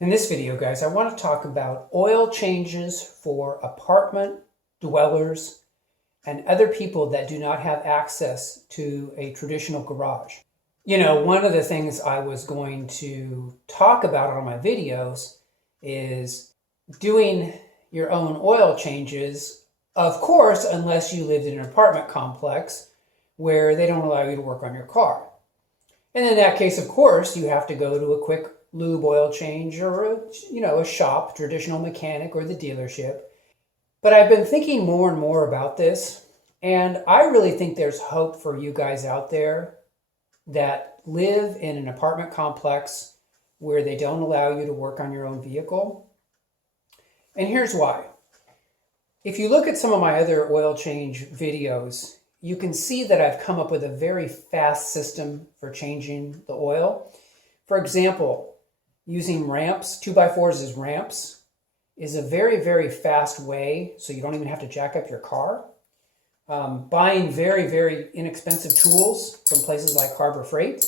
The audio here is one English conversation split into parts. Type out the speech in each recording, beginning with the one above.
In this video, guys, I want to talk about oil changes for apartment dwellers and other people that do not have access to a traditional garage. You know, one of the things I was going to talk about on my videos is doing your own oil changes, of course, unless you lived in an apartment complex where they don't allow you to work on your car. And in that case, of course, you have to go to a quick lube oil change or a shop, traditional mechanic or the dealership. But I've been thinking more and more about this, and I really think there's hope for you guys out there that live in an apartment complex where they don't allow you to work on your own vehicle. And here's why. If you look at some of my other oil change videos, you can see that I've come up with a very fast system for changing the oil. For example, using ramps, 2x4s as ramps, is a very, very fast way, so you don't even have to jack up your car. Buying very, very inexpensive tools from places like Harbor Freight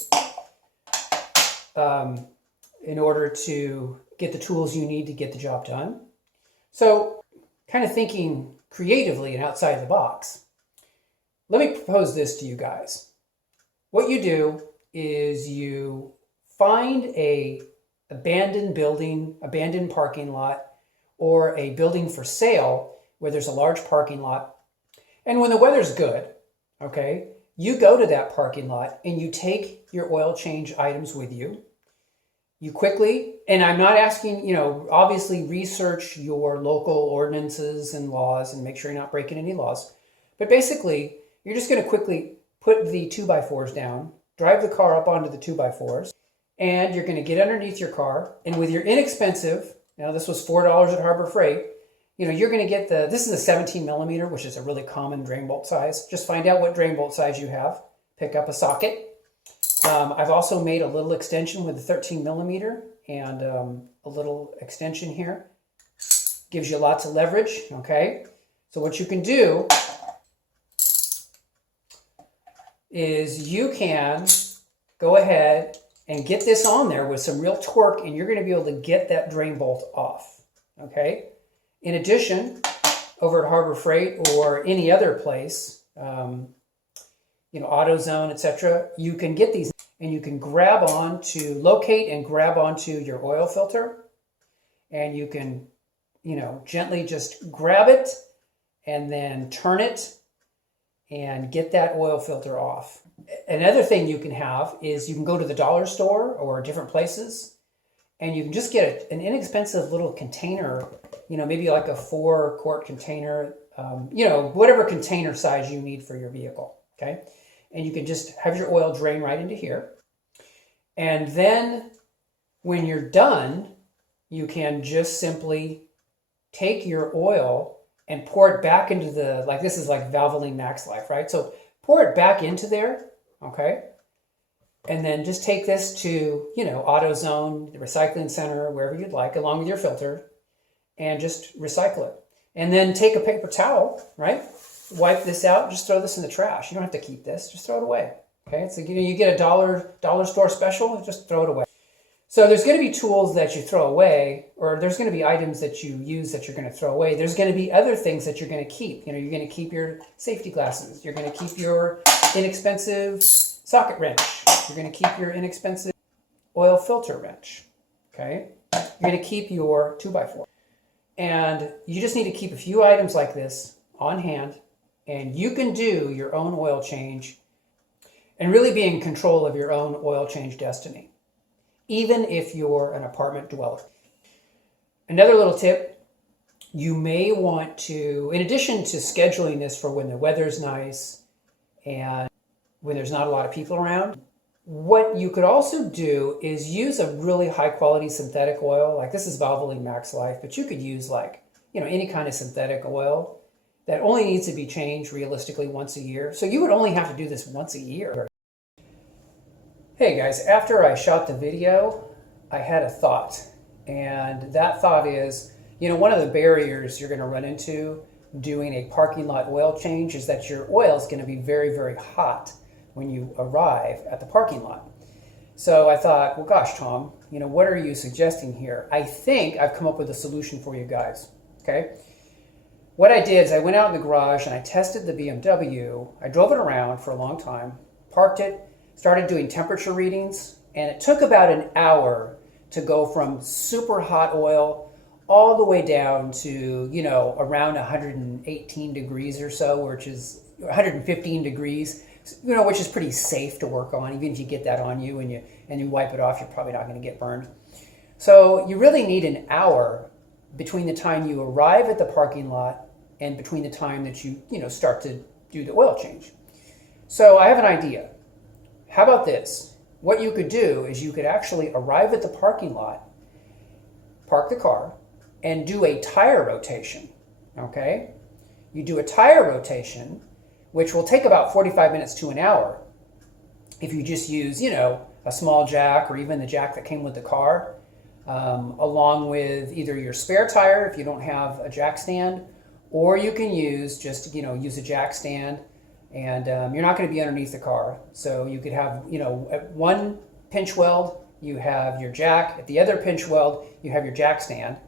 in order to get the tools you need to get the job done. So, kind of thinking creatively and outside the box. Let me propose this to you guys. What you do is you find a abandoned building, abandoned parking lot, or a building for sale where there's a large parking lot. And when the weather's good, okay, you go to that parking lot and you take your oil change items with you. You quickly, and I'm not asking, obviously research your local ordinances and laws and make sure you're not breaking any laws. But basically, you're just going to quickly put the 2x4s down, drive the car up onto the 2x4s, and you're going to get underneath your car. And with your inexpensive, this was $4 at Harbor Freight, you're going to get this is a 17 millimeter, which is a really common drain bolt size. Just find out what drain bolt size you have. Pick up a socket. I've also made a little extension with a 13 millimeter and a little extension here. Gives you lots of leverage, okay? So what you can do is you can go ahead and get this on there with some real torque, and you're going to be able to get that drain bolt off, okay? In addition, over at Harbor Freight or any other place, AutoZone, etc., you can get these and you can locate and grab onto your oil filter, and you can, gently just grab it and then turn it and get that oil filter off. Another thing you can have is you can go to the dollar store or different places, and you can just get an inexpensive little container, maybe like a 4-quart container, whatever container size you need for your vehicle, okay? And you can just have your oil drain right into here. And then when you're done, you can just simply take your oil and pour it back into this is like Valvoline Max Life, right? So pour it back into there, okay? And then just take this to, AutoZone, the recycling center, wherever you'd like, along with your filter, and just recycle it. And then take a paper towel, right? Wipe this out, just throw this in the trash. You don't have to keep this, just throw it away, okay? So, you get a dollar store special, just throw it away. So there's going to be tools that you throw away, or there's going to be items that you use that you're going to throw away. There's going to be other things that you're going to keep. You're going to keep your safety glasses. You're going to keep your inexpensive socket wrench. You're going to keep your inexpensive oil filter wrench, okay? You're going to keep your 2x4. And you just need to keep a few items like this on hand, and you can do your own oil change and really be in control of your own oil change destiny, even if you're an apartment dweller. Another little tip, you may want to, in addition to scheduling this for when the weather's nice and when there's not a lot of people around, what you could also do is use a really high quality synthetic oil. Like this is Valvoline Max Life, but you could use any kind of synthetic oil that only needs to be changed realistically once a year. So you would only have to do this once a year. Hey guys, after I shot the video, I had a thought. And that thought is, one of the barriers you're going to run into doing a parking lot oil change is that your oil is going to be very, very hot when you arrive at the parking lot. So I thought, well, gosh, Tom, what are you suggesting here? I think I've come up with a solution for you guys. Okay. What I did is I went out in the garage and I tested the BMW. I drove it around for a long time, parked it, started doing temperature readings, and it took about an hour to go from super hot oil all the way down to, around 118 degrees or so, which is 115 degrees, which is pretty safe to work on. Even if you get that on you and you wipe it off, you're probably not going to get burned. So you really need an hour between the time you arrive at the parking lot and between the time that you start to do the oil change. So I have an idea. How about this? What you could do is you could actually arrive at the parking lot, park the car, and do a tire rotation. Okay? You do a tire rotation, which will take about 45 minutes to an hour if you just use, a small jack or even the jack that came with the car. Along with either your spare tire if you don't have a jack stand, or you can use use a jack stand, and you're not going to be underneath the car. So you could have, at one pinch weld, you have your jack. At the other pinch weld, you have your jack stand.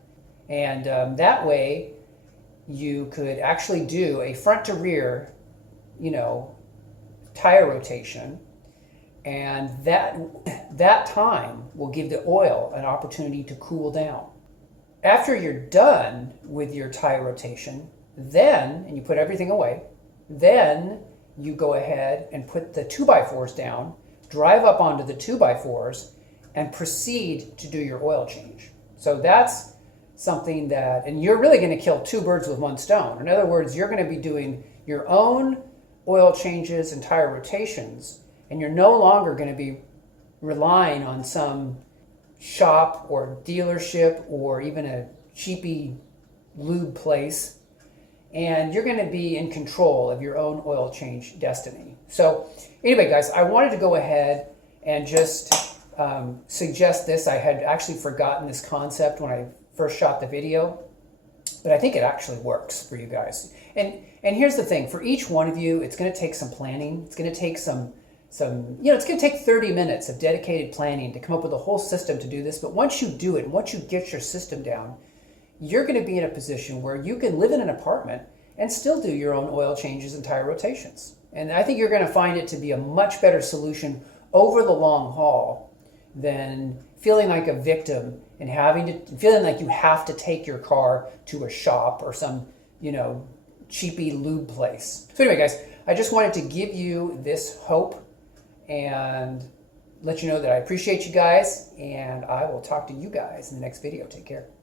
And that way you could actually do a front to rear, tire rotation. And that time will give the oil an opportunity to cool down. After you're done with your tire rotation, and you put everything away, then you go ahead and put the 2x4s down, drive up onto the 2x4s, and proceed to do your oil change. So that's something and you're really going to kill two birds with one stone. In other words, you're going to be doing your own oil changes and tire rotations, and you're no longer going to be relying on some shop or dealership or even a cheapy lube place. And you're going to be in control of your own oil change destiny. So anyway, guys, I wanted to go ahead and just suggest this. I had actually forgotten this concept when I first shot the video, but I think it actually works for you guys. And here's the thing. For each one of you, it's going to take some planning. It's going to take it's going to take 30 minutes of dedicated planning to come up with a whole system to do this. But once you do it, and once you get your system down, you're going to be in a position where you can live in an apartment and still do your own oil changes and tire rotations. And I think you're going to find it to be a much better solution over the long haul than feeling like a victim and feeling like you have to take your car to a shop or some, cheapy lube place. So anyway, guys, I just wanted to give you this hope and let you know that I appreciate you guys, and I will talk to you guys in the next video. Take care.